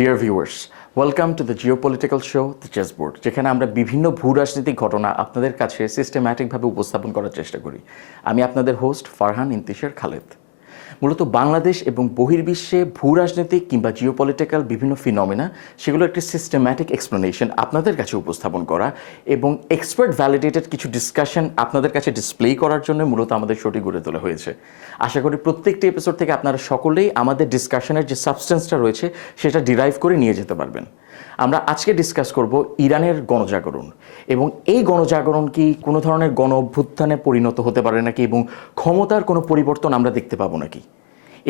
Dear viewers, welcome to the geopolitical show The Chessboard, যেখানে আমরা বিভিন্ন ভূরাজনৈতিক ঘটনা আপনাদের কাছে সিস্টেম্যাটিকভাবে উপস্থাপন করার চেষ্টা করি। আমি আপনাদের হোস্ট ফারহান ইন্তিশার খালেদ। মূলত বাংলাদেশ এবং বহির্বিশ্বে ভূরাজনৈতিক কিংবা জিওপলিটিক্যাল বিভিন্ন ফিনোমেনা সেগুলো একটি সিস্টেম্যাটিক এক্সপ্লেনেশন আপনাদের কাছে উপস্থাপন করা এবং এক্সপার্ট ভ্যালিডেটেড কিছু ডিসকাশন আপনাদের কাছে ডিসপ্লে করার জন্য মূলত আমাদের শোটি গড়ে তোলা হয়েছে। আশা করি প্রত্যেকটি এপিসোড থেকে আপনারা সকলেই আমাদের ডিসকাশনের যে সাবস্টেন্সটা রয়েছে সেটা ডিরাইভ করে নিয়ে যেতে পারবেন। আমরা আজকে ডিসকাস করব ইরানের গণজাগরণ এবং এই গণজাগরণ কি কোনো ধরনের গণ অভ্যুত্থানে পরিণত হতে পারে নাকি এবং ক্ষমতার কোনো পরিবর্তন আমরা দেখতে পাবো নাকি,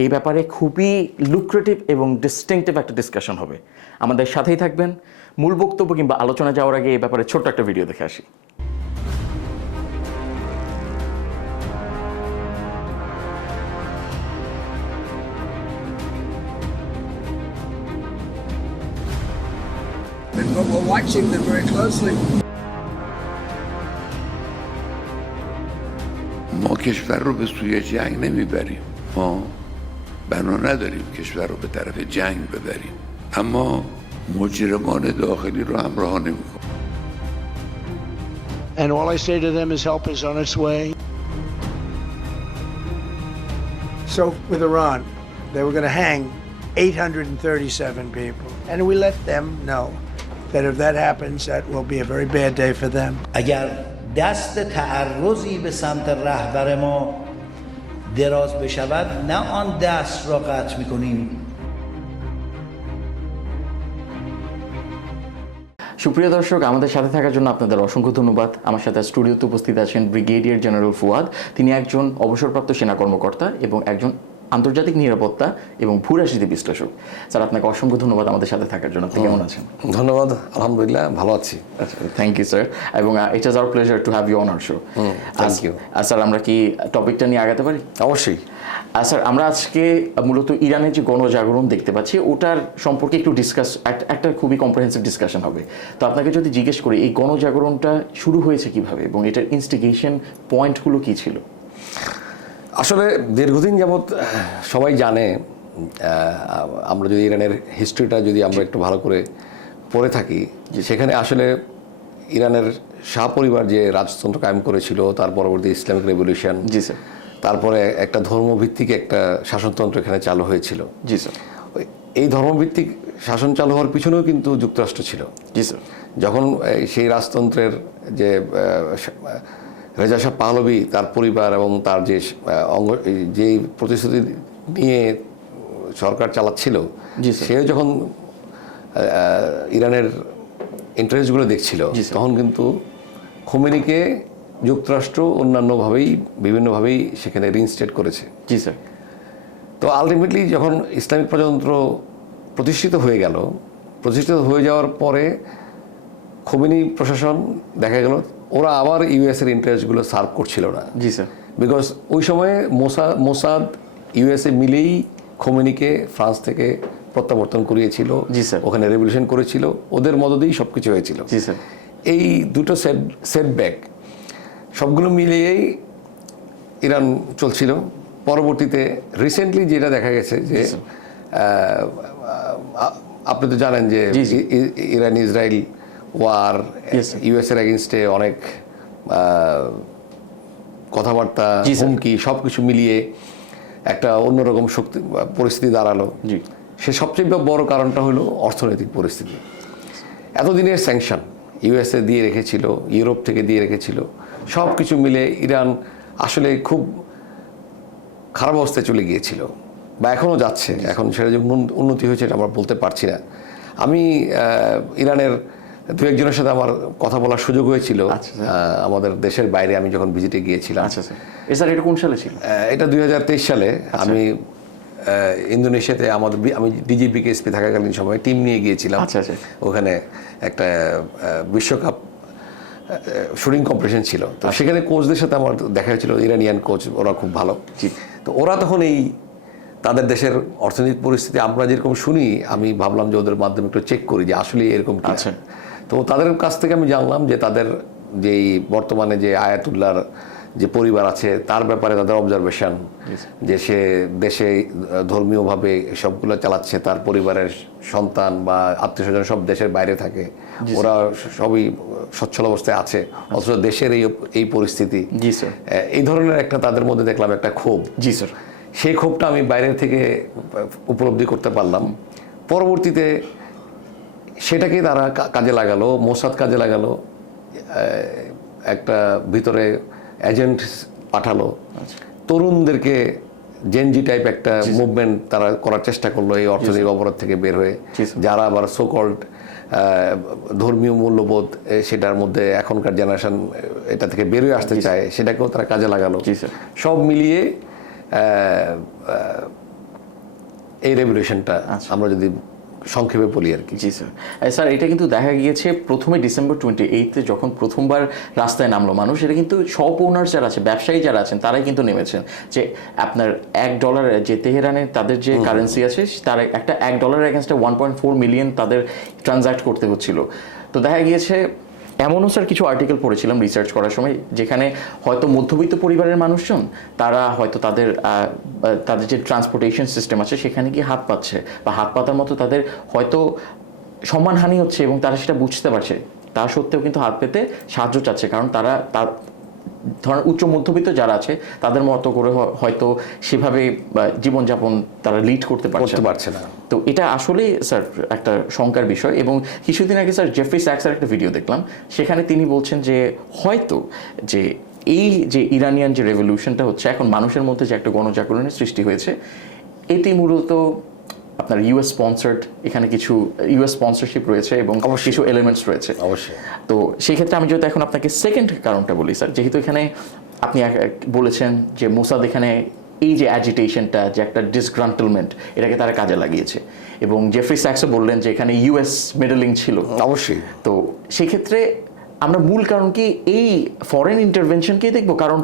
এই ব্যাপারে খুবই লুক্রেটিভ এবং ডিস্টিংটিভ একটা ডিসকাশন হবে। আমাদের সাথেই থাকবেন। মূল বক্তব্য কিংবা আলোচনা যাওয়ার আগে এই ব্যাপারে ছোট্ট একটা ভিডিও দেখে আসি। But we're watching them very closely. ما کشور رو به سوی جنگ نمیبریم، ما بنا نداریم کشور رو به طرف جنگ ببریم، اما مجرمان داخلی رو همراه نمیکنیم. And all I say to them is help is on its way. So with Iran, they were going to hang 837 people. And we let them know that if that happens, that will be a very bad day for them. اگر دست تعرضی به سمت رهبر ما دراز بشود نه آن دست را قطع می‌کنیم. সুপ্রিয় দর্শক, আমাদের সাথে থাকার জন্য আপনাদের অসংখ্য ধন্যবাদ। আমার সাথে স্টুডিওতে উপস্থিত আছেন ব্রিগেডিয়ার জেনারেল ফুয়াদ। তিনি একজন অবসরপ্রাপ্ত সেনা কর্মকর্তা এবং একজন আন্তর্জাতিক নিরাপত্তা এবং ভূরাজনীতি বিশ্লেষক। স্যার, আপনাকে অসংখ্য ধন্যবাদ আমাদের সাথে থাকার জন্য। আপনি কেমন আছেন? ধন্যবাদ, আলহামদুলিল্লাহ ভালো আছি। আচ্ছা, থ্যাংক ইউ স্যার, এবং it is our pleasure to have you on our show. Thank you. Sir, আমরা কি টপিকটা নিয়ে আগাতে পারি? অবশ্যই। স্যার, আমরা আজকে মূলত ইরানের যে গণজাগরণ দেখতে পাচ্ছি ওটার সম্পর্কে একটু একটা খুবই কম্প্রিহেন্সিভ ডিসকাশন হবে। তো আপনাকে যদি জিজ্ঞেস করি এই গণজাগরণটা শুরু হয়েছে কিভাবে এবং এটার ইনস্টিগেশন পয়েন্টগুলো কি ছিল? আসলে দীর্ঘদিন যাবৎ সবাই জানে, আমরা যদি ইরানের হিস্ট্রিটা যদি আমরা একটু ভালো করে পড়ে থাকি, যে সেখানে আসলে ইরানের শাহ পরিবার যে রাজতন্ত্র কায়েম করেছিল, তার পরবর্তী ইসলামিক রেভলিউশন, জি স্যার, তারপরে একটা ধর্মভিত্তিক একটা শাসনতন্ত্র এখানে চালু হয়েছিল। জি স্যার। এই ধর্মভিত্তিক শাসন চালু হওয়ার পিছনেও কিন্তু যুক্তরাষ্ট্র ছিল। জি স্যার। যখন সেই রাজতন্ত্রের যে রেজা শাহ পাহলভি, তার পরিবার এবং তার যে যে প্রতিশ্রুতি নিয়ে সরকার চালাচ্ছিল, সে যখন ইরানের ইন্টারেস্টগুলো দেখছিল, তখন কিন্তু খোমেনিকে যুক্তরাষ্ট্র অন্যান্যভাবেই বিভিন্নভাবেই সেখানে রিইনস্টেট করেছে। জি স্যার। তো আলটিমেটলি যখন ইসলামিক প্রজাতন্ত্র প্রতিষ্ঠিত হয়ে যাওয়ার পরে খোমেনি প্রশাসন দেখা গেল ওরা আবার ইউএসের ইন্টারেস্টগুলো সার্ভ করছিল না। জি স্যার। বিকজ ওই সময়ে মোসাদ ইউএসএ মিলেই খোমেনিকে ফ্রান্স থেকে প্রত্যাবর্তন করিয়েছিল। জি স্যার। ওখানে রেভলিউশন করেছিল, ওদের মদতেই সব কিছু হয়েছিল। জি স্যার। এই দুটো সেটব্যাক সবগুলো মিলিয়েই ইরান চলছিল। পরবর্তীতে রিসেন্টলি যেটা দেখা গেছে যে আপনি তো জানেন যে ইরান ইসরায়েল ওয়ার, ইউএসের এগেনস্টে অনেক কথাবার্তা, হুমকি, সব কিছু মিলিয়ে একটা অন্যরকম পরিস্থিতি দাঁড়ালো। জি। সে সবচেয়ে বড় কারণটা হলো অর্থনৈতিক পরিস্থিতি। এতদিনের স্যাংশন ইউএসএ দিয়ে রেখেছিল, ইউরোপ থেকে দিয়ে রেখেছিল, সব কিছু মিলে ইরান আসলে খুব খারাপ অবস্থায় চলে গিয়েছিল, বা এখনও যাচ্ছে। এখন সেটা যে উন্নতি হয়েছে এটা আমরা বলতে পারছি না। আমি ইরানের দু একজনের সাথে আমার কথা বলার সুযোগ হয়েছিল আমাদের দেশের বাইরে, আমি যখন ভিজিটে গিয়েছিলাম। আচ্ছা স্যার। স্যার, এটা কোন সালে ছিল? এটা 2023 সালে। আমি ইন্দোনেশিয়াতে আমি ডিজিপিকেএসপি থাকাকালীন সময় টিম নিয়ে গিয়েছিলাম। আচ্ছা আচ্ছা। ওখানে একটা বিশ্বকাপ শুটিং কম্পিটিশন ছিল, তো সেখানে কোচদের সাথে আমার দেখা হয়েছিল। ইরানিয়ান কোচ, ওরা খুব ভালো। তো ওরা তখন তাদের দেশের অর্থনৈতিক পরিস্থিতি আমরা যেরকম শুনি, আমি ভাবলাম যে ওদের মাধ্যমে একটু চেক করি যে আসলে এরকম কি। তো তাদের কাছ থেকে আমি জানলাম যে তাদের যেই বর্তমানে যে আয়াতুল্লাহর যে পরিবার আছে তার ব্যাপারে তাদের অবজারভেশন, যে সে দেশে ধর্মীয়ভাবে সবগুলো চালাচ্ছে, তার পরিবারের সন্তান বা আত্মীয় স্বজন সব দেশের বাইরে থাকে, ওরা সবই সচ্ছল অবস্থায় আছে, অথচ দেশের এই পরিস্থিতি, জি স্যার, এই ধরনের একটা তাদের মধ্যে দেখলাম একটা ক্ষোভ। জি স্যার। সেই ক্ষোভটা আমি বাইরে থেকে উপলব্ধি করতে পারলাম। পরবর্তীতে সেটাকে তারা কাজে লাগালো, মোসাদ কাজে লাগালো, একটা ভিতরে এজেন্ট পাঠালো, তরুণদেরকে জেনজি টাইপ একটা মুভমেন্ট তারা করার চেষ্টা করলো এই অর্থনৈতিক অবরোধ থেকে বের হয়ে, যারা আবার সোকল্ড ধর্মীয় মূল্যবোধ সেটার মধ্যে এখনকার জেনারেশন এটা থেকে বের হয়ে আসতে চায়, সেটাকেও তারা কাজে লাগালো। সব মিলিয়ে এই রেভলিউশনটা আমরা যদি সংক্ষেপে বলি আর কি। জি স্যার। স্যার, এটা কিন্তু দেখা গিয়েছে প্রথমে ডিসেম্বর 28 যখন প্রথমবার রাস্তায় নামলো মানুষ, এটা কিন্তু শপ ওনার যারা আছে, ব্যবসায়ী যারা আছেন, তারাই কিন্তু নেমেছেন। যে আপনার $1 যে তেহরানের তাদের যে কারেন্সি আছে, তার একটা $1 এগেনস্টে 1.4 মিলিয়ন তাদের ট্রানজ্যাক্ট করতে হচ্ছিল। তো দেখা গিয়েছে এমনও স্যার কিছু আর্টিকেল পড়েছিলাম রিসার্চ করার সময়, যেখানে হয়তো মধ্যবিত্ত পরিবারের মানুষজন তারা হয়তো তাদের যে ট্রান্সপোর্টেশন সিস্টেম আছে সেখানে গিয়ে হাত পাচ্ছে, বা হাত পাতার মতো তাদের হয়তো সম্মানহানি হচ্ছে এবং তারা সেটা বুঝতে পারছে, তা সত্ত্বেও কিন্তু হাত পেতে সাহায্য চাচ্ছে, কারণ তারা ধরেন উচ্চ মধ্যবিত্ত যারা আছে তাদের মতো করে হয়তো সেভাবে জীবনযাপন তারা লিড করতে পারছে না। তো এটা আসলেই স্যার একটা শঙ্কার বিষয়। এবং কিছুদিন আগে স্যার জেফরি স্যাক্সের একটা ভিডিও দেখলাম, সেখানে তিনি বলছেন যে হয়তো যে এই যে ইরানিয়ান যে রেভলিউশনটা হচ্ছে এখন মানুষের মধ্যে যে একটা গণজাগরণের সৃষ্টি হয়েছে, এটি মূলত আপনার ইউএস স্পন্সার্ড, এখানে কিছু ইউএস স্পন্সরশিপ রয়েছে এবং কিছু এলিমেন্টস রয়েছে অবশ্যই। তো সেই ক্ষেত্রে আমি যদি এখন আপনাকে সেকেন্ড কারণটা বলি স্যার, যেহেতু এখানে আপনি বলেছেন যে মোসাদ এখানে এই যে অ্যাজিটেশনটা, যে একটা ডিসগ্রান্টলমেন্ট, এটাকে তারা কাজে লাগিয়েছে, এবং জেফরি স্যাক্সও বললেন যে এখানে ইউএস মেডেলিং ছিল। অবশ্যই। তো সেই ক্ষেত্রে আমরা মূল কারণ কি এই ফরেন ইন্টারভেনশনকেই দেখবো? কারণ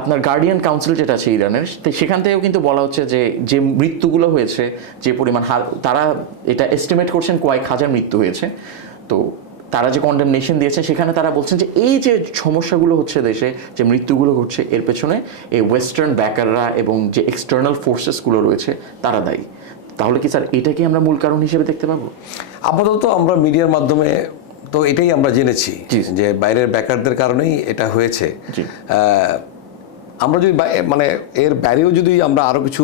আপনার গার্ডিয়ান কাউন্সিল যেটা আছে ইরানের, সেখান থেকেও কিন্তু বলা হচ্ছে যে মৃত্যুগুলো হয়েছে, যে পরিমাণ তারা এটা এস্টিমেট করছেন কয়েক হাজার মৃত্যু হয়েছে। তো তারা যে কন্ডেমনেশন দিয়েছে সেখানে তারা বলছেন যে এই যে সমস্যাগুলো হচ্ছে দেশে, যে মৃত্যুগুলো ঘটছে, এর পেছনে এই ওয়েস্টার্ন ব্যাকাররা এবং যে এক্সটার্নাল ফোর্সেসগুলো রয়েছে তারা দায়ী। তাহলে কি স্যার এটাকে আমরা মূল কারণ হিসেবে দেখতে পাবো? আপাতত আমরা মিডিয়ার মাধ্যমে তো এটাই আমরা জেনেছি যে বাইরের ব্যাকারদের কারণেই এটা হয়েছে। আমরা যদি মানে এর বাইরেও যদি আমরা আরো কিছু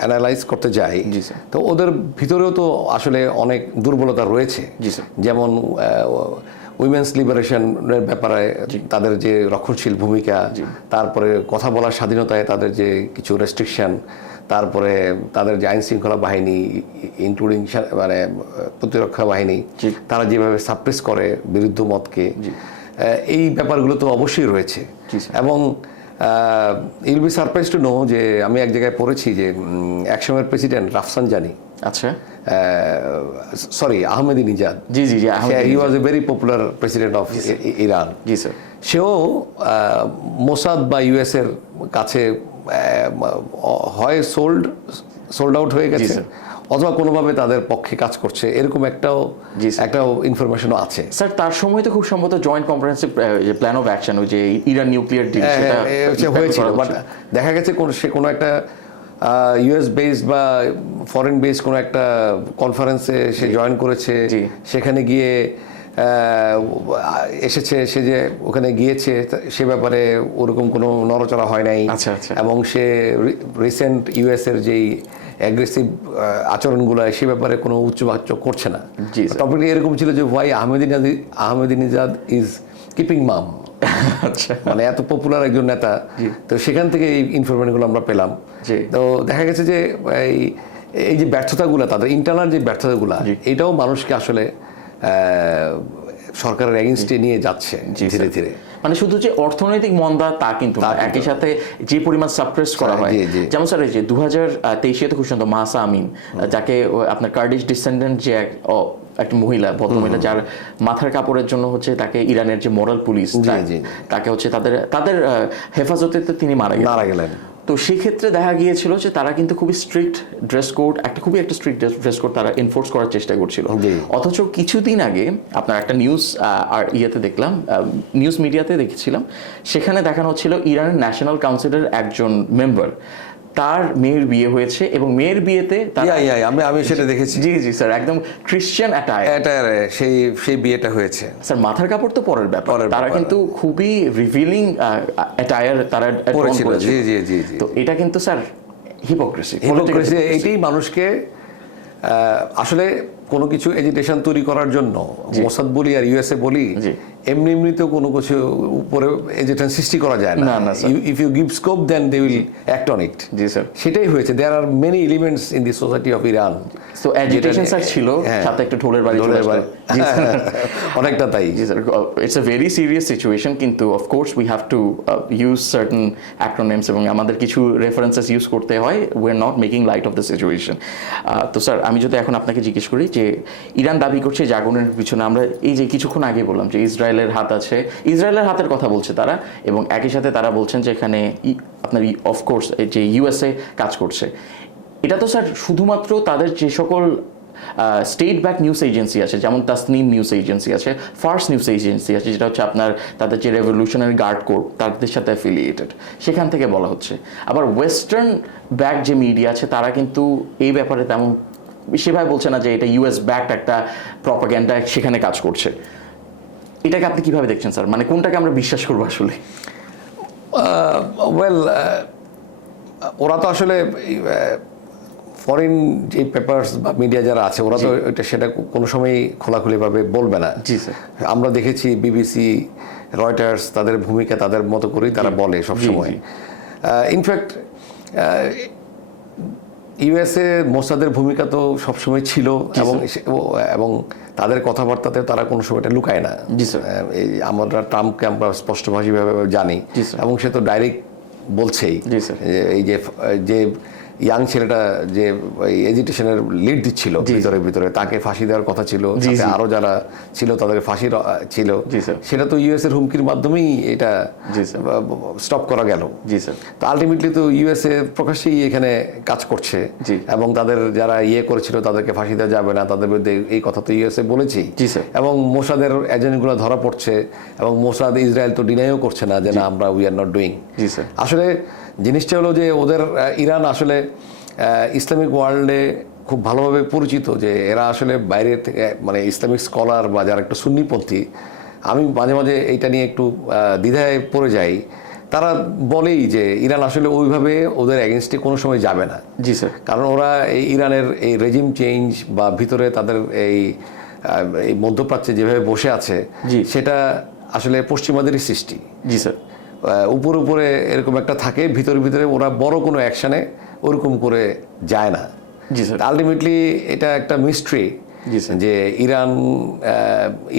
অ্যানালাইজ করতে যাই, তো ওদের ভিতরেও তো আসলে অনেক দুর্বলতা রয়েছে। যেমন উইমেন্স লিবারেশনের ব্যাপারে তাদের যে রক্ষণশীল ভূমিকা, তারপরে কথা বলার স্বাধীনতায় তাদের যে কিছু রেস্ট্রিকশন, তারপরে তাদের যে আইন শৃঙ্খলা বাহিনী ইনক্লুডিং মানে প্রতিরক্ষা বাহিনী, তারা যেভাবে সাপ্রেস করে বিরুদ্ধ মতকে, এই ব্যাপারগুলো তো অবশ্যই রয়েছে। এবং you'll be surprise to know যে আমি এক জায়গায় পড়েছি যে একসময়ের প্রেসিডেন্ট রাফসানজানি, আচ্ছা sorry Ahmadinejad, he was a very popular president of Iran, জি স্যার, সেও মোসাদ বা ইউএস এর কাছে হয় সোল্ড আউট হয়ে গেছে, অথবা কোনোভাবে তাদের পক্ষে কাজ করছে, এরকম একটাও ইনফরমেশনও আছে। স্যার তার সময় তো খুব সম্ভবত joint comprehensive plan of action, ওই যে ইরান নিউক্লিয়ার ডিল, সেটা হয়েছিল, বাট দেখা গেছে সে কোনো একটা ইউএস বেসড বা ফরেন বেসড কোনো একটা কনফারেন্সে সে জয়েন করেছে, সেখানে গিয়ে এসেছে, সে যে ওখানে গিয়েছে সে ব্যাপারে ওরকম কোনো নড়াচড়া হয় নাই। এবং সে রিসেন্ট ইউএস এর যেই অ্যাগ্রেসিভ আচরণগুলো সে ব্যাপারে কোনো উচ্চবাচ্য করছে না। টপিকটা এরকম ছিল যে ওয়াই আহমেদিনেজাদ ইজ কিপিং মাম, মানে এত পপুলার একজন নেতা। তো সেখান থেকে এই ইনফরমেশনগুলো আমরা পেলাম। তো দেখা গেছে যে এই যে ব্যর্থতাগুলো, তাদের ইন্টারনাল যে ব্যর্থতাগুলো, এটাও মানুষকে আসলে সরকারের এগেইনস্টে নিয়ে যাচ্ছে ধীরে ধীরে। মানে শুধু যে অর্থনৈতিক মন্দা তা কিন্তু একই সাথে যে পরিমাণ সাপ্রেস করা হয়, যেমন স্যার এই যে 2023 খুব সুন্দর মাসা আমিন, যাকে আপনার কার্ডিশ ডিসেন্ডেন্ট যে একটা মহিলা, ভদ্রমহিলা, যার মাথার কাপড়ের জন্য হচ্ছে তাকে ইরানের যে মোরাল পুলিশ তাকে হচ্ছে তাদের হেফাজতে তিনি মারা গেলেন। তো সেক্ষেত্রে দেখা গিয়েছিল যে তারা কিন্তু খুবই স্ট্রিক্ট ড্রেস কোড, খুবই একটা স্ট্রিক্ট ড্রেস কোড তারা এনফোর্স করার চেষ্টা করছিল। অথচ কিছুদিন আগে আপনার একটা নিউজ আর ইয়েতে দেখলাম, নিউজ মিডিয়াতে দেখেছিলাম, সেখানে দেখানো হচ্ছিল ইরানের ন্যাশনাল কাউন্সিলের একজন মেম্বার, তার মেয়ের বিয়ে হয়েছে এবং মেয়ের বিয়েতে আমি সেটা দেখেছি। জি জি স্যার, একদম খ্রিশ্চান অ্যাটায়ারে সেই বিয়েটা হয়েছে। স্যার মাথার কাপড় তো পরের ব্যাপার, তারা কিন্তু খুবই রিভিলিং অ্যাটায়ার তারা পরেছিল। জি জি জি জি। তো এটা কিন্তু স্যার হিপোক্রেসি। এটাই মানুষকে আসলে কোনো কিছু এজিটেশন তৈরি করার জন্য মোসাদ বলি আর ইউএসএ বলি, এমনি এমনিতেও কোনো কিছু উপরে এজিটেশন সৃষ্টি করা যায় না। If you give scope then they will act on it. জি স্যার, সেটাই হয়েছে। There are many elements in the society of Iran. So agitation sir ছিল, সাথে একটা ঢোলের বাড়ি, অনেকটা তাই। জি sir, it's a very serious situation, কিন্তু of course we have to use certain acronyms এবং আমাদের কিছু রেফারেন্সেস ইউজ করতে হয়। We are not making light of the situation. তো স্যার আমি যদি এখন আপনাকে জিজ্ঞেস করি যে ইরান দাবি করছে যে আগুনের পিছনে, আমরা এই যে কিছুক্ষণ আগে বললাম যে ইসরায়েলের হাত আছে, ইসরায়েলের হাতের কথা বলছে তারা, এবং একই সাথে তারা বলছেন যে এখানে আপনার অফকোর্স যে ইউএসএ কাজ করছে। এটা তো স্যার শুধুমাত্র তাদের যে সকল স্টেট ব্যাক নিউজ এজেন্সি আছে, যেমন তাসনিম নিউজ এজেন্সি আছে, ফার্স্ট নিউজ এজেন্সি আছে, যেটা হচ্ছে আপনার তাদের যে রেভলিউশনারি গার্ড কোর তাদের সাথে অ্যাফিলিয়েটেড, সেখান থেকে বলা হচ্ছে। আবার ওয়েস্টার্ন ব্যাক যে মিডিয়া আছে তারা কিন্তু এই ব্যাপারে তেমন সেভাবে বলছে না যে এটা ইউএস ব্যাকড একটা প্রপাগ্যান্ডা সেখানে কাজ করছে। এটাকে আপনি কিভাবে দেখছেন স্যার? মানে কোনটাকে আমরা বিশ্বাস করবো আসলে? ওয়েল, ওরা তো আসলে ফরেন যে পেপারস বা মিডিয়া যারা আছে ওরা তো সেটা কোনো সময়ই খোলাখুলিভাবে বলবে না। জি স্যার, আমরা দেখেছি বিবিসি, রয়টার্স তাদের ভূমিকা তাদের মতো করেই তারা বলে সবসময়। ইনফ্যাক্ট ইউএসএ মোসাদের ভূমিকা তো সবসময় ছিল, এবং তাদের কথাবার্তাতে তারা কোনো সময় এটা লুকায় না। এই আমরা ট্রাম্পকে আমরা স্পষ্টভাষীভাবে জানি, এবং সে তো ডাইরেক্ট বলছেই এই যে ইয়াং ছেলেটা যে এজিটেশনের লিড দিচ্ছিল ভিতরে তাকে ফাঁসি দেওয়ার কথা ছিল, আরো যারা ছিল তাদের ফাঁসি ছিল, সেটা তো ইউএস এর হুমকির মাধ্যমেই এটা স্টপ করা গেল। তো আলটিমেটলি তো ইউএসএ প্রকাশ্যেই এখানে কাজ করছে, এবং তাদের যারা করেছিল তাদেরকে ফাঁসি দেওয়া যাবে না, তাদের বিরুদ্ধে এই কথা তো ইউএসএ বলেছি, এবং মোসাদের এজেন্টগুলো ধরা পড়ছে, এবং মোসাদ ইসরায়েল তো ডিনাইও করছে না যে না আমরা উই আর নট ডুইং। আসলে জিনিসটা হলো যে ওদের ইরান আসলে ইসলামিক ওয়ার্ল্ডে খুব ভালোভাবে পরিচিত, যে এরা আসলে বাইরে থেকে মানে ইসলামিক স্কলার বা যারা একটু সুন্নিপন্থী, আমি মাঝে মাঝে এইটা নিয়ে একটু দ্বিধায় পড়ে যাই। তারা বলেই যে ইরান আসলে ওইভাবে ওদের এগেনস্টে কোনো সময় যাবে না। জি স্যার, কারণ ওরা এই ইরানের এই রেজিম চেঞ্জ বা ভিতরে তাদের এই মধ্যপ্রাচ্যে যেভাবে বসে আছে সেটা আসলে পশ্চিমাদেরই সৃষ্টি। জি স্যার, উপরে এরকম একটা থাকে, ভিতরে ওরা বড় কোনো অ্যাকশনে ওরকম করে যায় না। আলটিমেটলি এটা একটা মিস্ট্রি যে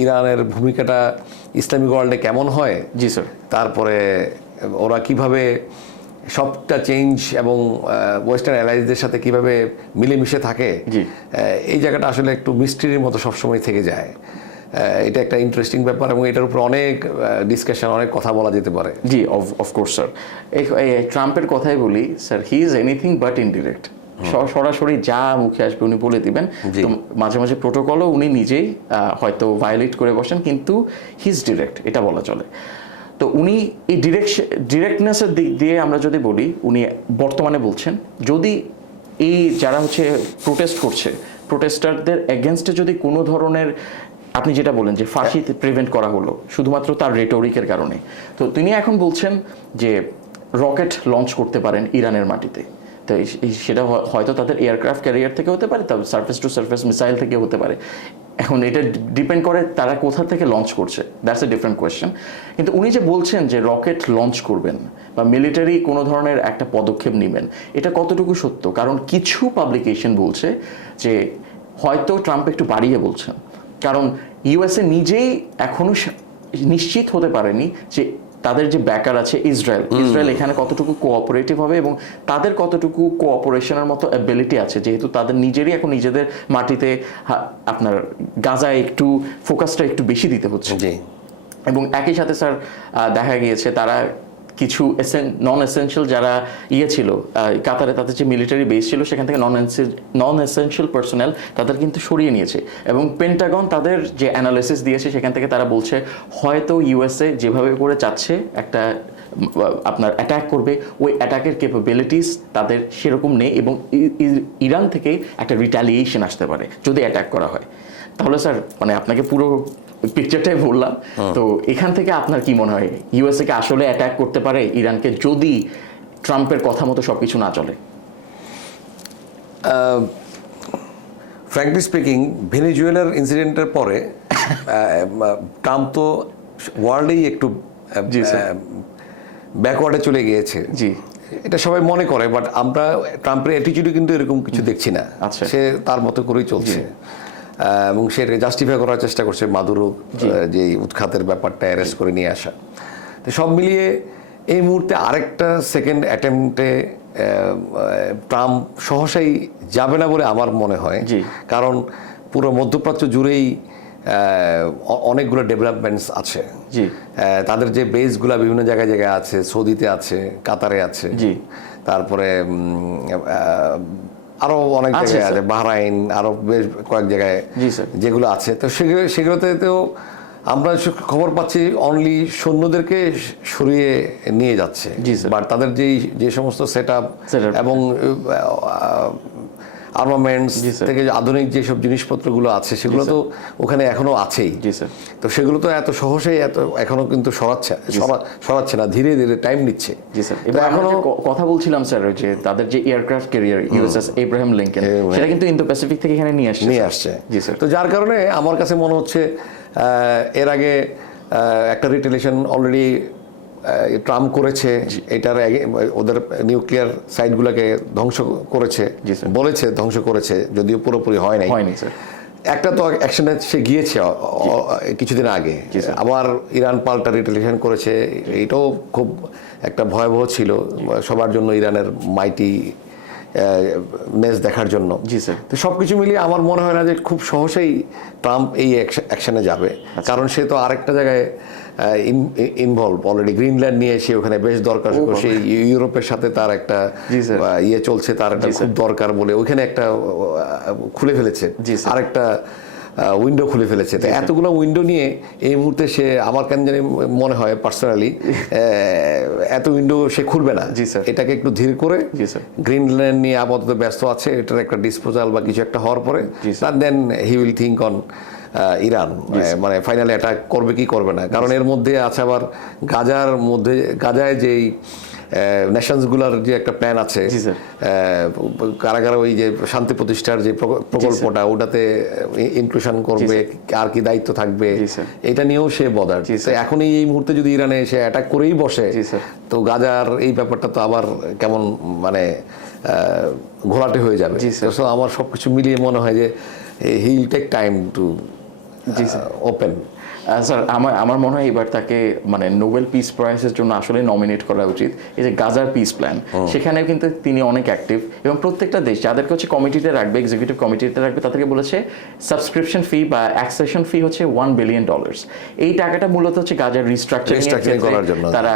ইরানের ভূমিকাটা ইসলামিক ওয়ার্ল্ডে কেমন হয়। জি স্যার, তারপরে ওরা কিভাবে সবটা চেঞ্জ এবং ওয়েস্টার্ন অ্যালাইজদের সাথে কিভাবে মিলেমিশে থাকে, এই জায়গাটা আসলে একটু মিস্ট্রির মতো সবসময় থেকে যায়। এটা একটা ইন্টারেস্টিং ব্যাপার, এবং এটার উপর অনেক ডিসকাশন, অনেক কথা বলা যেতে পারে। জি অফকোর্স স্যার। ট্রাম্পের কথাই বলি sir, he is anything but indirect. সরাসরি যা মুখে আসবে উনি বলে দিবেন। তো মাঝে মাঝে প্রোটোকলও উনি নিজেই হয়তো ভায়োলেট করে বসেন, কিন্তু হি ইজ ডিরেক্ট, এটা বলা চলে। তো উনি এই ডিরেক্টনেসের দিক দিয়ে আমরা যদি বলি, উনি বর্তমানে বলছেন যদি এই যারা হচ্ছে প্রোটেস্ট করছে, প্রোটেস্টারদের এগেনস্টে যদি কোনো ধরনের, আপনি যেটা বলেন যে ফাঁসিতে প্রিভেন্ট করা হলো শুধুমাত্র তার রেটোরিকের কারণে, তো তিনি এখন বলছেন যে রকেট লঞ্চ করতে পারেন ইরানের মাটিতে। তো সেটা হয়তো তাদের এয়ারক্রাফট ক্যারিয়ার থেকে হতে পারে, তারপর সার্ফেস টু সার্ফেস মিসাইল থেকে হতে পারে। এখন এটা ডিপেন্ড করে তারা কোথা থেকে লঞ্চ করছে, দ্যাটস এ ডিফারেন্ট কোয়েশ্চেন। কিন্তু উনি যে বলছেন যে রকেট লঞ্চ করবেন বা মিলিটারি কোনো ধরনের একটা পদক্ষেপ নেবেন, এটা কতটুকু সত্য? কারণ কিছু পাবলিকেশন বলছে যে হয়তো ট্রাম্প একটু বাড়িয়ে বলছেন, কারণ ইউএসএ নিজেই এখনো নিশ্চিত হতে পারেনি যে তাদের যে ব্যাকার আছে ইসরায়েল এখানে কতটুকু কোঅপারেটিভ হবে, এবং তাদের কতটুকু কোঅপারেশনের মতো অ্যাবিলিটি আছে, যেহেতু তাদের নিজেরই এখন নিজেদের মাটিতে আপনার গাজায় একটু ফোকাসটা একটু বেশি দিতে হচ্ছে। এবং একই সাথে স্যার দেখা গিয়েছে তারা কিছু নন এসেনশিয়াল যারা ছিল কাতারে, তাদের যে মিলিটারি বেস ছিল সেখান থেকে নন এসেনশিয়াল পার্সোনাল তাদের কিন্তু সরিয়ে নিয়েছে। এবং পেন্টাগন তাদের যে অ্যানালিসিস দিয়েছে সেখান থেকে তারা বলছে হয়তো ইউএসএ যেভাবে করে চাচ্ছে একটা আপনার অ্যাটাক করবে, ওই অ্যাটাকের ক্যাপাবিলিটিস তাদের সেরকম নেই, এবং ইরান থেকে একটা রিটালিয়েশন আসতে পারে যদি অ্যাটাক করা হয়। তাহলে স্যার মানে আপনাকে পুরো পিকচারটাই বললাম, তো এখান থেকে আপনার কি মনে হয় ইউএসএ কে আসলে অ্যাটাক করতে পারে ইরানকে যদি ট্রাম্পের কথা মতো সবকিছু না চলে? ফ্র্যাঙ্কলি স্পিকিং, ভেনেজুয়েলার ইনসিডেন্টের পরে ট্রাম্প তো ওয়ার্ল্ডেই একটু ব্যাকওয়ার্ডে চলে গিয়েছে। জি, এটা সবাই মনে করে, বাট আমরা ট্রাম্পের অ্যাটিটিউডে কিন্তু এরকম কিছু দেখছি না। আচ্ছা। সে তার মতো করেই চলছে, এবং সে জাস্টিফাই করার চেষ্টা করছে মাদুরো যে উৎখাতের ব্যাপারটা অ্যারেস্ট করে নিয়ে আসা। তো সব মিলিয়ে এই মুহূর্তে আরেকটা সেকেন্ড অ্যাটেম্পটে ট্রাম্প সহসাই যাবে না বলে আমার মনে হয়। কারণ পুরো মধ্যপ্রাচ্য জুড়েই অনেকগুলো ডেভেলপমেন্টস আছে। তাদের যে বেসগুলো বিভিন্ন জায়গায় জায়গায় আছে, সৌদিতে আছে, কাতারে আছে, তারপরে আরো অনেক জায়গায় আছে, বাহরাইন, আরো বেশ কয়েক জায়গায় যেগুলো আছে। তো সেগুলোতে তো আমরা খবর পাচ্ছি অনলি সৈন্যদেরকে সরিয়ে নিয়ে যাচ্ছে, বাট তাদের যে সমস্ত সেট আপ এবং আর্মামেন্টস থেকে আধুনিক যেসব জিনিসপত্রগুলো আছে সেগুলো তো ওখানে এখনো আছেই। তো সেগুলো তো এত সহজেই এখনো কিন্তু সরাচ্ছে না, ধীরে ধীরে টাইম নিচ্ছে। এখনো কথা বলছিলাম স্যার যে তাদের যে aircraft carrier USS Abraham Lincoln, সেটা কিন্তু ইন্দো প্যাসিফিক থেকে এখানে নিয়ে আসছে। তো যার কারণে আমার কাছে মনে হচ্ছে এর আগে একটা রিটেলিয়েশন অলরেডি ট্রাম্প করেছে, এটার ওদের নিউক্লিয়ার সাইটগুলোকে ধ্বংস করেছে, বলেছে ধ্বংস করেছে, যদিও পুরোপুরি হয়নি। একটা তো অ্যাকশনে সে গিয়েছে কিছুদিন আগে, আবার ইরান পাল্টা রিটেলিয়েশন করেছে। এটাও খুব একটা ভয়াবহ ছিল সবার জন্য, ইরানের মাইটি নেস দেখার জন্য। তো সবকিছু মিলিয়ে আমার মনে হয় না যে খুব সহজেই ট্রাম্প এই অ্যাকশনে যাবে, কারণ সে তো আরেকটা জায়গায় ইনভলভ অলরেডি। গ্রিনল্যান্ড নিয়ে সে ওখানে বেশ দরকার, সে ইউরোপের সাথে তার একটা চলছে, তার একটা খুব দরকার বলে ওইখানে একটা খুলে ফেলেছে, আরেকটা উইন্ডো খুলে ফেলেছে। তো এতগুলো উইন্ডো নিয়ে এই মুহূর্তে সে, আমার কেন জানি মনে হয় পার্সোনালি, এত উইন্ডো সে খুলবে না। এটাকে একটু ধীর করে গ্রিনল্যান্ড নিয়ে আপাতত ব্যস্ত আছে, এটার একটা ডিসপোজাল বা কিছু একটা হওয়ার পরে then he will think on Iran, মানে ফাইনালি অ্যাটাক করবে কি করবে না। কারণ এর মধ্যে আছে আবার গাজায় যেই নেশনসগুলোর যে একটা প্ল্যান আছে, কারাগারে ওই যে শান্তি প্রতিষ্ঠার যে প্রকল্পটা, ওটাতে ইনক্লুশন করবে, আর কি দায়িত্ব থাকবে, এটা নিয়েও সে বদার। এখন এই মুহূর্তে যদি ইরানে সে অ্যাটাক করেই বসে, তো গাজার এই ব্যাপারটা তো আবার কেমন মানে ঘোলাটে হয়ে যাবে। আমার সবকিছু মিলিয়ে মনে হয় যে he will take time to open. Sir আমার মনে হয় এবার তাকে মানে নোবেল পিস প্রাইজের জন্য আসলে নমিনেট করা উচিত। এই যে গাজার পিস প্ল্যান, সেখানে কিন্তু তিনি অনেক অ্যাক্টিভ, এবং প্রত্যেকটা দেশ যাদেরকে হচ্ছে কমিটিতে রাখবে, এক্সিকিউটিভ কমিটিতে রাখবে, তাদেরকে বলেছে সাবস্ক্রিপশন ফি বা অ্যাক্সেশন ফি হচ্ছে $1 বিলিয়ন। এই টাকাটা মূলত হচ্ছে গাজার রিস্ট্রাকচারিং করার জন্য তারা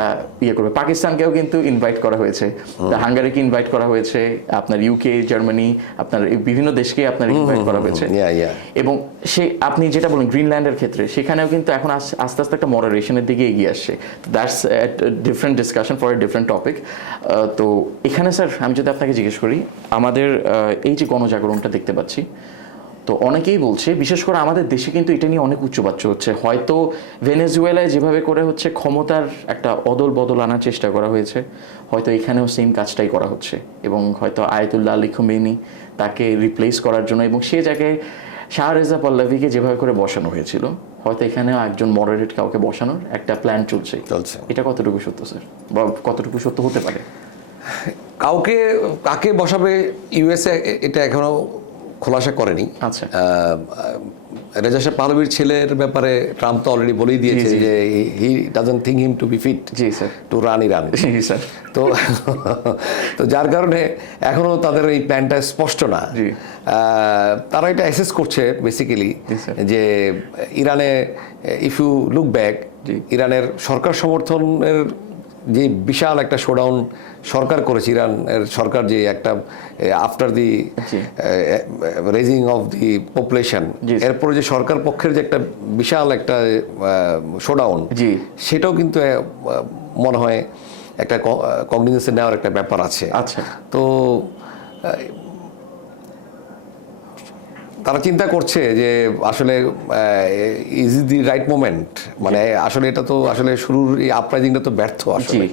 করবে। পাকিস্তানকেও কিন্তু ইনভাইট করা হয়েছে, হাঙ্গারিকে ইনভাইট করা হয়েছে, আপনার ইউকে, জার্মানি, আপনার বিভিন্ন দেশকে আপনার ইনভাইট করা হয়েছে। এবং আপনি যেটা বলেন গ্রিনল্যান্ডের ক্ষেত্রে, সেখানেও কিন্তু এখন আস্তে আস্তে একটা মডারেশনের দিকে এগিয়ে আসছে। That's different discussion for a different topic. তো এখানে স্যার আমি যদি আপনাকে জিজ্ঞেস করি, আমাদের এই যে গণজাগরণটা দেখতে পাচ্ছি, তো অনেকেই বলছে, বিশেষ করে আমাদের দেশে কিন্তু এটা নিয়ে অনেক উচ্চবাচ্য হচ্ছে। হয়তো ভেনেজুয়েলায় যেভাবে করে হচ্ছে ক্ষমতার একটা অদল বদল আনার চেষ্টা করা হয়েছে, হয়তো এখানেও সেম কাজটাই করা হচ্ছে, এবং হয়তো আয়াতুল্লাহ আলী খোমেনি তাকে রিপ্লেস করার জন্য, এবং সে জায়গায় শাহরেজা পল্লবীকে যেভাবে করে বসানো হয়েছিল, হয়তো এখানে একজন মডারেট কাউকে বসানোর একটা প্ল্যান চলছে। এটা কতটুকু সত্য স্যার, বা কতটুকু সত্য হতে পারে? কাকে বসাবে ইউএসএ এটা এখনো খোলাসা করেনি। আচ্ছা, রেজা শাহ পাহলভির ছেলের ব্যাপারে ট্রাম্প তো অলরেডি বলেই দিয়েছে যে he doesn't think him to be fit to run Iran. তো যার কারণে এখনো তাদের এই প্ল্যানটা স্পষ্ট না। তারা এটা অ্যাসেস করছে বেসিক্যালি যে ইরানে, ইফ ইউ লুক ব্যাক, ইরানের সরকার সমর্থনের যে বিশাল একটা শোডাউন সরকার করেছে, ইরানের সরকার যে একটা আফটার দি জি। রেজিং অফ দি পপুলেশন, জি। এরপরে যে সরকার পক্ষের যে একটা বিশাল একটা শোডাউন, জি। সেটাও কিন্তু মনে হয় একটা কগনিজেন্সে নেওয়ার একটা ব্যাপার আছে। আচ্ছা। তো তারা চিন্তা করছে যে আসলে ইজ দি রাইট মোমেন্ট, মানে আসলে এটা তো আসলে শুরুর এই আপরাইজিংটা তো ব্যর্থ, আসলে জি,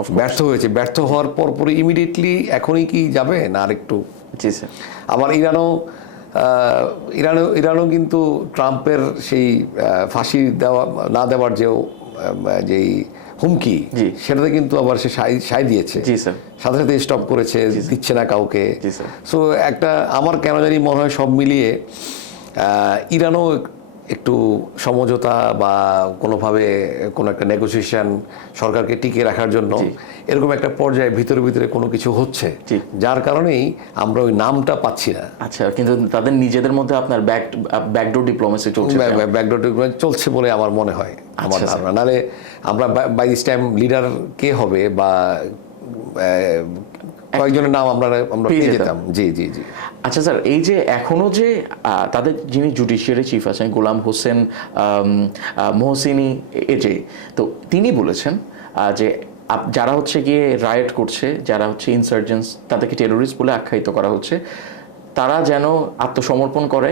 of course. ব্যর্থ হয়েছে। ব্যর্থ হওয়ার পর পরে ইমিডিয়েটলি এখনই কি যাবে না আরেকটু? জি স্যার। আবার ইরানও কিন্তু ট্রাম্পের সেই ফাঁসি না দেওয়ার যেই হুমকি, জি। সেটাতে কিন্তু আবার সে সায় দিয়েছে। জি স্যার। সাথে সাথে স্টপ করেছে, দিচ্ছে না কাউকে। জি স্যার। সো একটা আমার কেন জানি মনে হয় সব মিলিয়ে ইরানও একটু সমঝোতা বা কোনোভাবে কোনো একটা নেগোসিয়েশন সরকারকে টিকিয়ে রাখার জন্য এরকম একটা পর্যায়ে ভিতরে ভিতরে কোনো কিছু হচ্ছে, জি। যার কারণেই আমরা ওই নামটা পাচ্ছি না। আচ্ছা, কিন্তু তাদের নিজেদের মধ্যে আপনার ব্যাকডোর ডিপ্লোমেসি চলছে। ব্যাকডোর চলছে বলে আমার মনে হয়, আমার আচ্ছা, ধারণা। নাহলে আমরা বাই দিস টাইম লিডার কে হবে বা কয়েকজনের নাম আমরা পেয়ে যেতাম। জি জি জি। আচ্ছা স্যার, এই যে এখনো যে তাদের যিনি জুডিশিয়ারি চিফ আছেন গোলাম হোসেন মোহসিনি এজে, তো তিনি বলেছেন যে যারা হচ্ছে গিয়ে রায়েট করছে, যারা হচ্ছে ইনসার্জেন্টস, তাদেরকে টেরোরিস্ট বলে আখ্যায়িত করা হচ্ছে, তারা যেন আত্মসমর্পণ করে।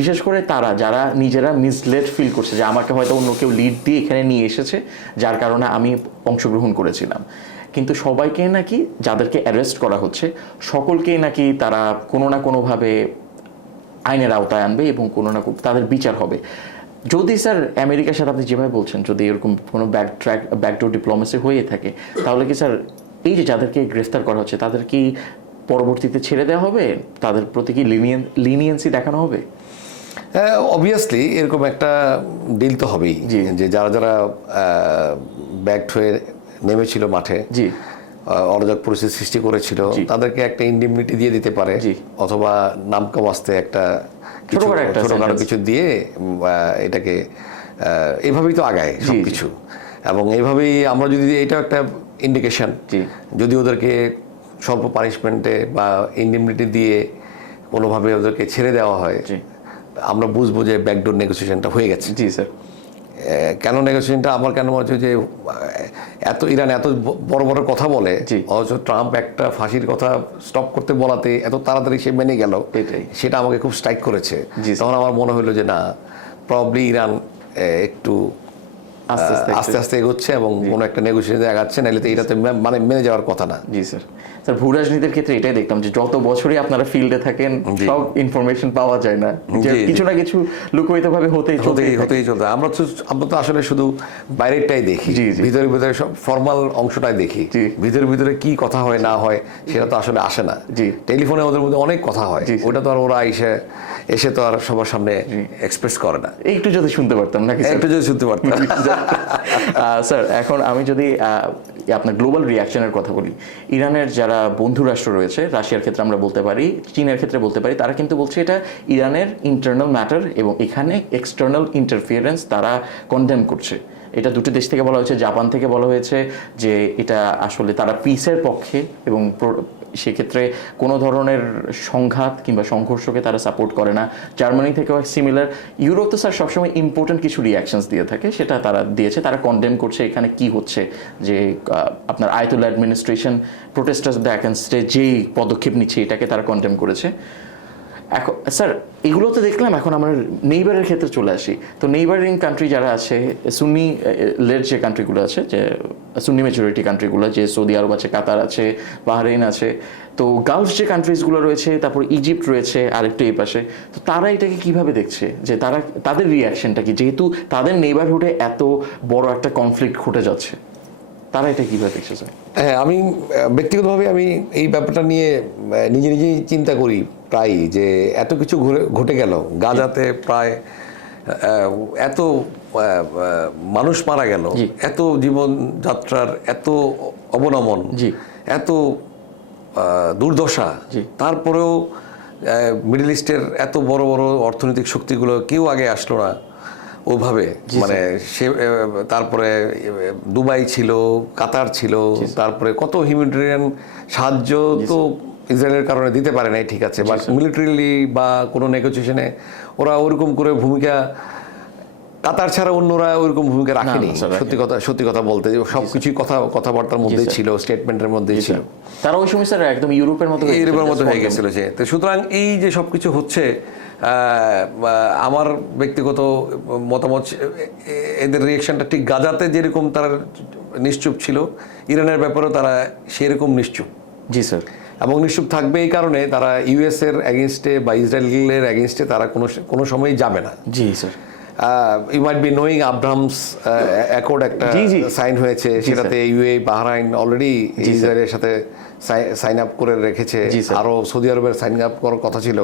বিশেষ করে তারা যারা নিজেরা মিসলেড ফিল করছে যে আমাকে হয়তো অন্য কেউ লিড দিয়ে এখানে নিয়ে এসেছে, যার কারণে আমি অংশগ্রহণ করেছিলাম। কিন্তু সবাইকে নাকি, যাদেরকে অ্যারেস্ট করা হচ্ছে সকলকেই নাকি তারা কোনো না কোনোভাবে আইনের আওতায় আনবে এবং কোনো না তাদের বিচার হবে। যদি স্যার আমেরিকার সাথে আপনি যেভাবে বলছেন, যদি এরকম কোনো ব্যাকডোর ডিপ্লোমেসি হয়ে থাকে, তাহলে কি স্যার এই যে যাদেরকে গ্রেফতার করা হচ্ছে তাদের কি পরবর্তীতে ছেড়ে দেওয়া হবে? তাদের প্রতি কি লিনিয়েন্সি দেখানো হবে? অবভিয়াসলি এরকম একটা ডিল তো হবেই, যে যারা যারা ব্যাকড হয়ে নেমেছিল মাঠে, জি, অরাজক পরিস্থিতি সৃষ্টি করেছিল, তাদেরকে একটা ইন্ডিমনিটি দিয়ে দিতে পারে, অথবা নাম কামাস্তে একটা ছোটখাটো কিছু দিয়ে এটাকে এইভাবেই তো আগায় সবকিছু। এবং এইভাবেই আমরা যদি, এটা একটা ইন্ডিকেশন, যদি ওদেরকে স্বল্প পানিশমেন্টে বা ইন্ডিমনিটি দিয়ে কোনোভাবে ওদেরকে ছেড়ে দেওয়া হয়, আমরা বুঝবো যে ব্যাকডোর নেগোসিয়েশনটা হয়ে গেছে। জি স্যার। কেন নেগোসিয়েশনটা আমার কেন মনে হচ্ছে যে ইরান এত বড় বড় কথা বলে, অথচ ট্রাম্প একটা ফাঁসির কথা স্টপ করতে বলাতে এত তাড়াতাড়ি সে মেনে গেল, সেটা আমাকে খুব স্ট্রাইক করেছে। তখন আমার মনে হলো যে না, প্রবাবলি ইরান একটু আস্তে আস্তে এগোচ্ছে এবং কোনো একটা নেগোসিয়েশনে আগাচ্ছে, নাহলে তো এটাতে মানে মেনে যাওয়ার কথা না। জি স্যার। স্যার, ভূ রাজনীতির ক্ষেত্রে এটাই দেখলাম যে যত বছরই আপনারা ফিল্ডে থাকেন সব ইনফরমেশন পাওয়া যায় না, যে কিছু না কিছু লুকোয়িতভাবে হতেই চলতে। আমরা তো আসলে শুধু বাইরেরটাই দেখি, ভিতরে ভিতরে সব ফর্মাল অংশটাই দেখি, ভিতরে ভিতরে কি কথা হয় না হয় সেটা তো আসলে আসে না। টেলিফোনে ওদের মধ্যে অনেক কথা হয়, ওটা তো আর ওরা এসে তো আর সবার সামনে এক্সপ্রেস করে না। একটু যদি শুনতে পারতাম নাকি, একটু যদি শুনতে পারতাম। স্যার, এখন আমি যদি আপনার গ্লোবাল রিয়াকশনের কথা বলি, ইরানের যারা বন্ধু রাষ্ট্র রয়েছে, রাশিয়ার ক্ষেত্রে আমরা বলতে পারি, চীনের ক্ষেত্রে বলতে পারি, তারা কিন্তু বলছে এটা ইরানের ইন্টারনাল ম্যাটার এবং এখানে এক্সটার্নাল ইন্টারফিয়ারেন্স তারা কন্ডেম করছে। এটা দুটো দেশ থেকে বলা হয়েছে, জাপান থেকে বলা হয়েছে যে এটা আসলে তারা পিসের পক্ষে এবং সেক্ষেত্রে কোনো ধরনের সংঘাত কিংবা সংঘর্ষকে তারা সাপোর্ট করে না। জার্মানি থেকেও সিমিলার। ইউরোপ তো স্যার সবসময় ইম্পর্টেন্ট কিছু রিয়াকশনস দিয়ে থাকে, সেটা তারা দিয়েছে। তারা কন্ডেম করছে এখানে কি হচ্ছে, যে আপনার আয়াতুল্লাহ অ্যাডমিনিস্ট্রেশন প্রোটেস্টার্স অ্যাগেনস্টে যেই পদক্ষেপ নিচ্ছে এটাকে তারা কন্ডেম করেছে। এখন স্যার এগুলো তো দেখলাম, এখন আমরা নেইবারের ক্ষেত্রে চলে আসি। তো নেইবারিং কান্ট্রি যারা আছে, সুন্নি লেড যে কান্ট্রিগুলো আছে, যে সুন্নি মেজরিটি কান্ট্রিগুলো, যে সৌদি আরব আছে, কাতার আছে, বাহরাইন আছে, তো গালফ যে কান্ট্রিজগুলো রয়েছে, তারপর ইজিপ্ট রয়েছে আরেকটু এই পাশে, তো তারা এটাকে কিভাবে দেখছে, যে তাদের রিয়াকশনটা কি, যেহেতু তাদের নেইবারহুডে এত বড় একটা কনফ্লিক্ট ঘটে যাচ্ছে, তারা এটা কিভাবে দেখছে স্যার? হ্যাঁ, আমি ব্যক্তিগতভাবে আমি এই ব্যাপারটা নিয়ে নিজেই চিন্তা করি প্রায়, যে এত কিছু ঘটে গেল গাজাতে, প্রায় এত মানুষ মারা গেল, এত জীবনযাত্রার এত অবনমন, এত দুর্দশা, তারপরেও মিডল ইস্টের এত বড় বড় অর্থনৈতিক শক্তিগুলো কেউ আগে আসলো না, ওভাবে মানে সে তারপরে দুবাই ছিল, কাতার ছিল, তারপরে কত হিউম্যানিটেরিয়ান সাহায্য তো ইসরায়েলের কারণে দিতে পারে নাই, ঠিক আছে, বাট মিলিটারিলি বা কোনো নেগোসিয়েশনে ওরা ওরকম করে ভূমিকা, কাতার ছাড়া অন্যরা ওইরকম ভূমিকা রাখেনি। সত্যি কথা বলতে সবকিছুই কথাবার্তার মধ্যেই ছিল, স্টেটমেন্টের মধ্যেই ছিল। তারা ওই সময় স্যার একদম ইউরোপের মতো হয়ে গেছিল যে। তো সুতরাং এই যে সবকিছু হচ্ছে, আমার ব্যক্তিগত মতামত, এদের রিয়েকশনটা ঠিক গাজাতে যেরকম তারা নিশ্চুপ ছিল, ইরানের ব্যাপারেও তারা সেরকম নিশ্চুপ। জি স্যার। এবং নিশ্চুপ থাকবে এই কারণে তারা ইউএস এর এগেনস্টে বা ইসরায়েলের এগেনস্টে তারা কোনো সময়ই যাবে না। জি sir. You might be knowing Abraham's accord একটা সাইন হয়েছে, সেটাতে ইউএই, বাহরাইন অলরেডি ইসরায়েলের সাথে সাইন আপ করে রেখেছে, আরো সৌদি আরবের সাইন আপ করার কথা ছিল,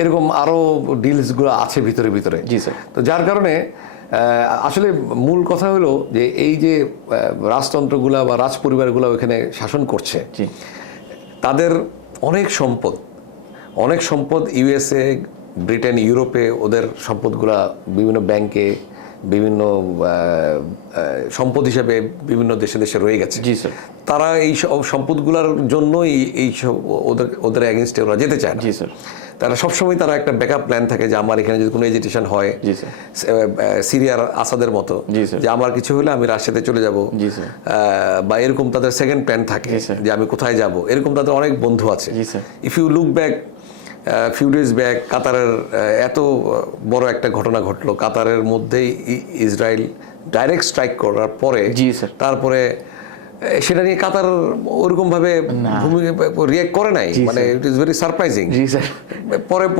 এরকম আরো ডিলসগুলো আছে ভিতরে। তো যার কারণে আসলে মূল কথা হলো যে এই যে রাজতন্ত্রগুলা বা রাজ পরিবারগুলো ওখানে শাসন করছে, তাদের অনেক সম্পদ ইউএসএ, ব্রিটেন, ইউরোপে ওদের সম্পদগুলা বিভিন্ন ব্যাংকে, বিভিন্ন সম্পদ হিসেবে বিভিন্ন দেশে রয়ে গেছে। জি স্যার। তারা এই সম্পদগুলোর জন্যই এই সব ওদের এগেনস্টে ওরা যেতে চায় না। জি স্যার। তারা সবসময় তারা একটা ব্যাকআপ প্ল্যান থাকে যে আমার এখানে যদি কোনো এজিটেশন হয়, সিরিয়ার আসাদের মতো, যে আমার কিছু হলে আমি রাশিয়াতে চলে যাব, বা এরকম তাদের সেকেন্ড প্ল্যান থাকে যে আমি কোথায় যাব, এরকম তাদের অনেক বন্ধু আছে। If you look back few days back, কাতারের এত বড় একটা ঘটনা ঘটলো, কাতারের মধ্যেই ইসরায়েল ডাইরেক্ট স্ট্রাইক করার পরে তারপরে সেটা নিয়ে কাতার ওরকম ভাবে রিঅ্যাক্ট করে নাই, মানে ইট ইজ ভেরি সারপ্রাইজিং।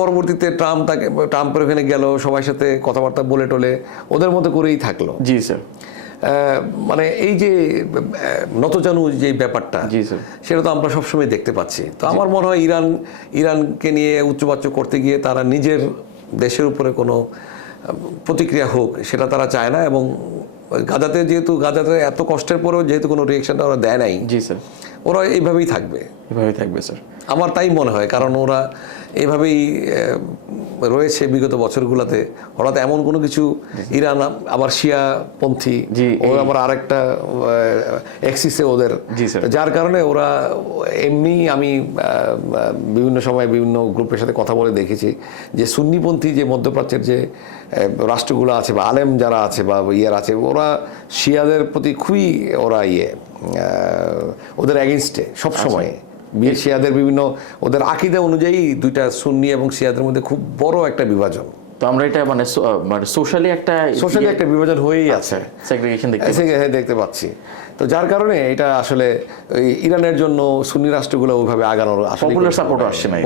পরবর্তীতে ট্রাম্পের ওখানে গেল, সবার সাথে কথাবার্তা বলে টলে ওদের মতো করেই থাকলো। জি স্যার। মানে এই যে নতজানু যে ব্যাপারটা, সেটা তো আমরা সবসময় দেখতে পাচ্ছি। তো আমার মনে হয় ইরানকে নিয়ে উচ্চবাচ্য করতে গিয়ে তারা নিজের দেশের উপরে কোনো প্রতিক্রিয়া হোক সেটা তারা চায় না, এবং গাজাতে এত কষ্টের পরেও যেহেতু কোনো রিয়েকশনটা ওরা দেয় নাই, ওরা এইভাবেই থাকবে স্যার, আমার তাই মনে হয়। কারণ ওরা এইভাবেই রয়েছে বিগত বছরগুলোতে। হঠাৎ এমন কোনো কিছু, ইরান আবার শিয়া পন্থী, ওরা আবার আরেকটা এক্সিসে ওদের, যার কারণে ওরা এমনি, আমি বিভিন্ন সময় বিভিন্ন গ্রুপের সাথে কথা বলে দেখেছি যে সুন্নিপন্থী যে মধ্যপ্রাচ্যের যে রাষ্ট্রগুলো আছে বা আলেম যারা আছে বা আছে, ওরা শিয়াদের প্রতি খুবই ওরা ওদের এগেনস্টে সবসময়। শিয়াদের বিভিন্ন ওদের আকীদা অনুযায়ী দুইটা সুন্নি এবং শিয়াদের মধ্যে খুব বড় একটা বিভাজন। তো আমরা এটা মানে সোশ্যালি একটা বিভাজন হয়েই আছে, সেগ্রিগেশন দেখতে পাচ্ছি। তো যার কারণে এটা আসলে ইরানের জন্য সুন্নি রাষ্ট্রগুলো ওইভাবে আগানোর পপুলার সাপোর্ট আসছে না,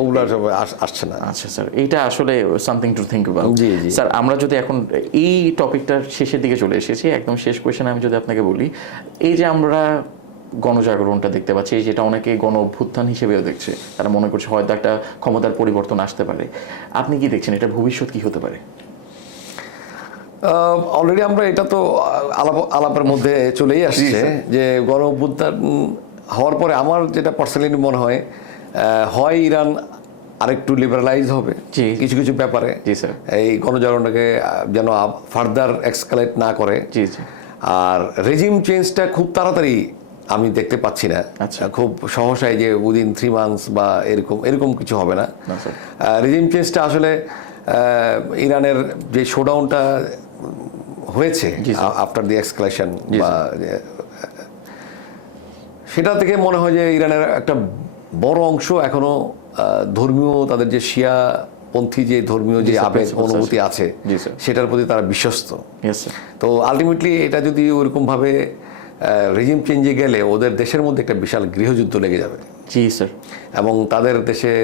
আসছে না। আচ্ছা স্যার, এইটা আসলে something to think about. Sir, আমরা যদি এখন এই টপিকটার শেষের দিকে চলে এসেছি, একদম শেষ কোয়েশ্চেন আমি যদি আপনাকে বলি, এই যে আমরা গণজাগরণটা দেখতে পাচ্ছি, যেটা অনেকে গণ অভ্যুত্থান হিসেবেও দেখছে, তারা মনে করছে হয়তো একটা ক্ষমতার পরিবর্তন আসতে পারে, আপনি কি দেখছেন এটার ভবিষ্যৎ কি হতে পারে? অলরেডি আমরা এটা তো আলাপের মধ্যে চলেই আসছে যে গণ অভ্যুত্থান হওয়ার পরে আমার যেটা পার্সোনালি মনে হয়, হয় ইরান আরেকটু লিবারালাইজ হবে কিছু কিছু ব্যাপারে, এই গণজাগরণটাকে যেন ফার্দার এক্সকালেট না করে, আর রেজিম চেঞ্জটা খুব তাড়াতাড়ি আমি দেখতে পাচ্ছি না। খুব সহসাই যে উইদিন 3 months বা এরকম কিছু হবে না। রেজিম চেঞ্জটা আসলে ইরানের যে শোডাউনটা হয়েছে আফটার দি এক্সকালেশন, বা সেটা থেকে মনে হয় যে ইরানের একটা বড় অংশ এখনো ধর্মীয়, তাদের যে শিয়া পন্থী যে ধর্মীয় যে আবেগ অনুভূতি আছে সেটার প্রতি তারা বিশ্বস্ত। তো আলটিমেটলি এটা যদি ওইরকম ভাবে রেজিম চেঞ্জে গেলে ওদের দেশের মধ্যে একটা বিশাল গৃহযুদ্ধ লেগে যাবে। জি স্যার। এবং তাদের দেশে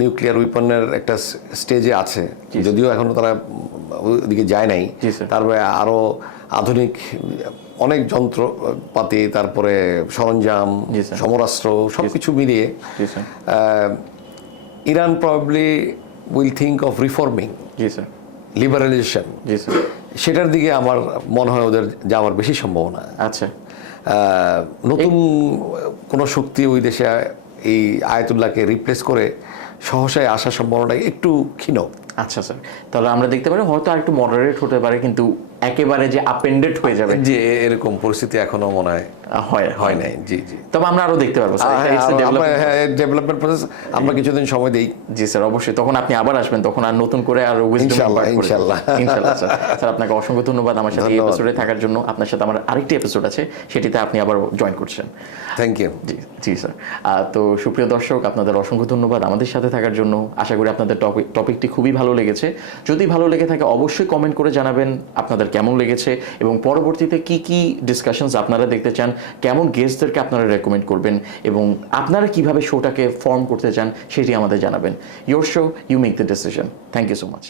নিউক্লিয়ার উইপনের একটা স্টেজে আছে, যদিও এখনো তারা ওদিকে যায় নাই। তারপরে আরো আধুনিক অনেক যন্ত্রপাতি, তারপরে সরঞ্জাম, সমরাস্ত্র, সবকিছু মিলিয়ে Iran probably will think of reforming, liberalisation, সেটার দিকে আমার মনে হয় ওদের যাওয়ার বেশি সম্ভাবনা। আচ্ছা, নতুন কোনো শক্তি ওই দেশে এই আয়াতুল্লাহকে রিপ্লেস করে সহসায় আসার সম্ভাবনাটা একটু ক্ষীণ। আচ্ছা স্যার, তাহলে আমরা দেখতে পারি হয়তো আর একটু মডারেট হতে পারে, কিন্তু একেবারে যে আপেন্ডেড হয়ে যাবে যে এরকম পরিস্থিতি এখনো মনে হয় হয় নাই। জি জি, তবে আমরা আরো দেখতে পারবো স্যার। ডেভেলপমেন্ট প্রসেস, আমরা কিছুদিন সময় দেই। জি স্যার, অবশ্যই তখন আপনি আবার আসবেন, তখন আর নতুন করে আর ইনশাআল্লাহ, ইনশাআল্লাহ স্যার। স্যার আপনাকে অসংখ্য ধন্যবাদ আমার সাথে এই এপিসোডে থাকার জন্য। আপনার সাথে আমার আরেকটি এপিসোড আছে, সেটিতে আপনি আবার জয়েন করছেন। Thank you. জি জি স্যার। তো সুপ্রিয় দর্শক, আপনাদের অসংখ্য ধন্যবাদ আমাদের সাথে থাকার জন্য। আশা করি আপনাদের টপিকটি খুবই ভালো লেগেছে। যদি ভালো লেগে থাকে অবশ্যই কমেন্ট করে জানাবেন আপনাদের কেমন লেগেছে, এবং পরবর্তীতে কি কি ডিসকাশনস আপনারা দেখতে চান, কেমন গেস্টদেরকে আপনারা রেকমেন্ড করবেন, এবং আপনারা কিভাবে শোটাকে ফর্ম করতে চান সেটি আমাদের জানাবেন। Your show, you make the decision. Thank you so much.